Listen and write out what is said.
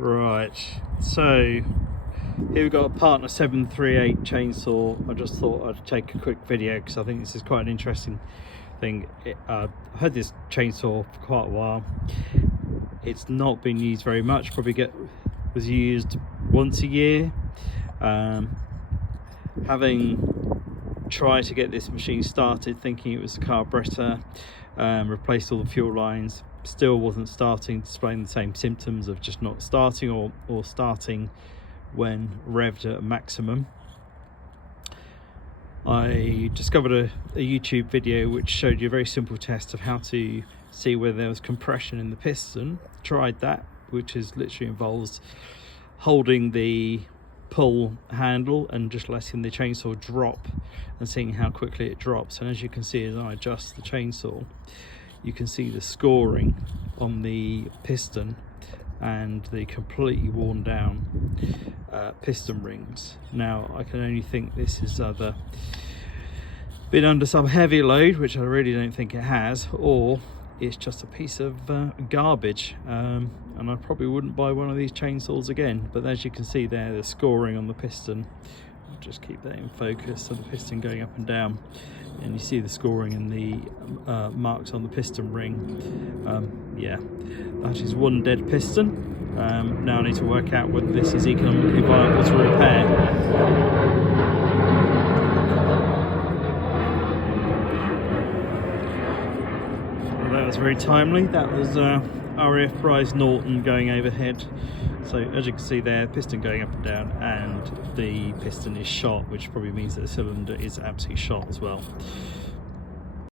Right, so here we've got a partner 738 chainsaw. I just thought I'd take a quick video because I think this is quite an interesting thing. I've had this chainsaw for quite a while. It's not been used very much, was used once a year. Having tried to get this machine started thinking it was a carburetor, replaced all the fuel lines, still wasn't starting, displaying the same symptoms of just not starting or starting when revved at a maximum. I discovered a YouTube video which showed you a very simple test of how to see whether there was compression in the piston. Tried that, which is literally involves holding the pull handle and just letting the chainsaw drop and seeing how quickly it drops. And as you can see, as I adjust the chainsaw, you can see the scoring on the piston and the completely worn down piston rings. Now I can only think this is either been under some heavy load, which I really don't think it has, or it's just a piece of garbage, and I probably wouldn't buy one of these chainsaws again. But as you can see there, the scoring on the piston, I'll just keep that in focus, so the piston going up and down, and you see the scoring and the marks on the piston ring. Yeah, that is one dead piston. Now I need to work out whether this is economically viable to repair. That was very timely. That was RAF Bryce Norton going overhead. So as you can see there, piston going up and down, and the piston is shot, which probably means that the cylinder is absolutely shot as well.